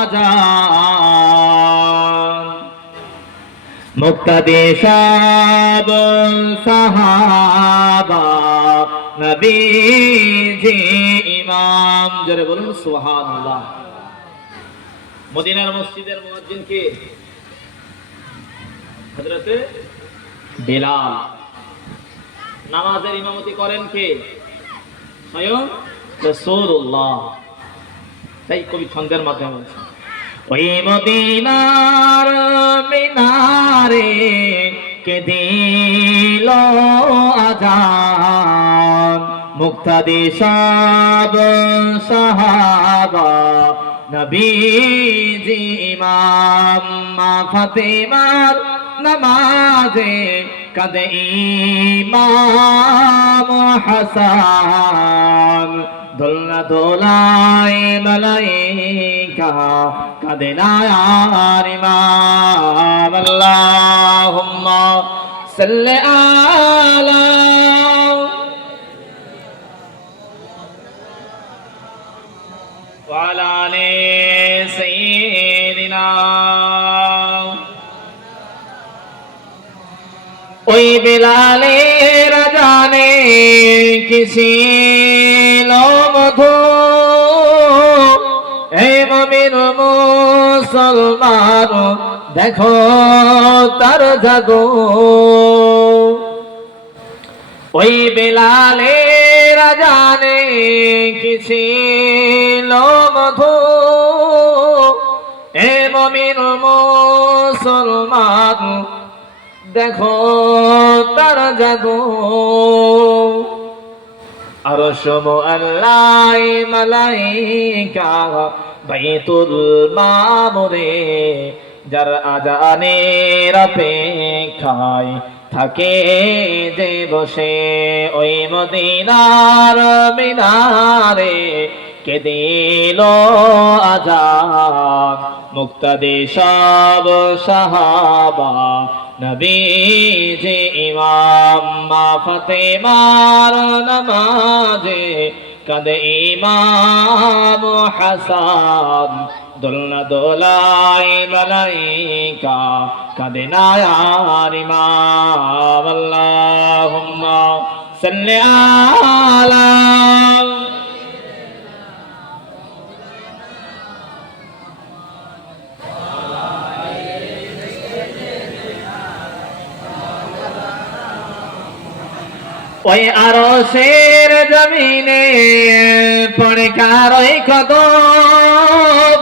আযান মুক্তাদি সব সাহাবা নবীজি ইমাম। জোরে বলুন সুবহানাল্লাহ। মদিনার মসজিদের মুয়াজ্জিন কে? হযরতে বিলাল। নামাজের ইমামতি করেন কে? স্বয়ং রাসূলুল্লাহ। তাই কবি ছন্দের মাধ্যমে বলছেন, ওই মদিনার মিনারে কে দিল আযান মুক্তাদি সব সাহাবা নবীজি ইমাম। মা ফাতেমার নামাজে কাঁদে ইমাম হাসান দোলনা দোলায় মালাইকা কাঁদে না আর ইমাম। আল্লাহুম্মা সাল্লি আলা ওয়া আলা আলি সাইয়্যিদিনা। ওই বিলালের আযানে কি ছিল মধু, হে মুমিন মুসলমান দেখো তার জাদু। ওই বিলালের আযানে কি ছিল মধু, হে মুমিন মুসলমান দেখো তার জাদু। আরশ মুআল্লাই মালাইকা বাইতুল মামুরে যার আযানের অপেক্ষায় থাকে যে বসে। ওই মদিনার মিনারে কে দিল আযান মুক্তাদি সব সাহাবা নবীজি ইমাম। মা ফাতেমার নামাজে কাঁদে ইমাম হাসান দোলনা দোলায় মালাইকা কাঁদে না আর ইমাম। আল্লাহুম্মা সাল্লি আলা ওই আরশের জমিনে পড়ে কার ওই কদম,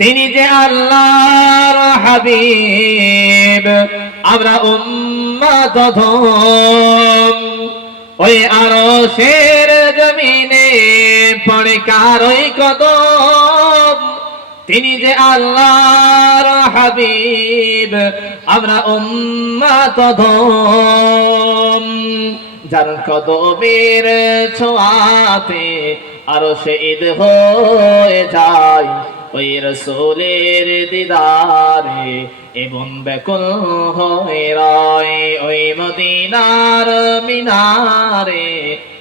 তিনি যে আল্লাহর হাবিব আমরা উম্মত ধম। ওই আরশের জমিনে পড়ে কার ওই কদম, তিনি যে আল্লাহর হাবিব আমরা উম্মত ধম। যার কদমের ছোঁয়াতে আরশে ঈদ হয়ে যায়, ওই রাসূলের দিদারে এবং ব্যাকুল হয়ে রয়। ওই মদিনার মিনারে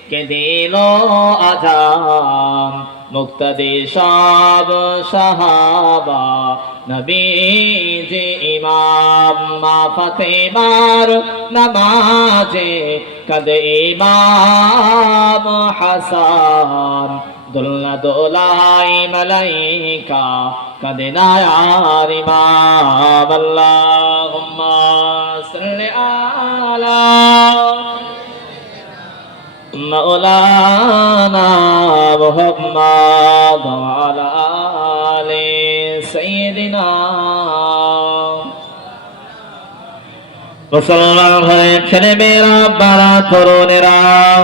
কে দিল আযান মুক্তাদি সব সাহাবা নবীজি ইমাম। মা ফাতেমার নামাজে কাঁদে ইমাম হাসান দোলনা দোলায় মালাইকা কাঁদে না আর ইমাম। আল্লাহুম্মা সাল্লি আলা মাওলানা মুহাম্মদ ওয়া আলা আলি সাইয়্যিদিনা। মুসলমান ঘরের ছেলে মেয়েরা, বাড়া তরুণেরা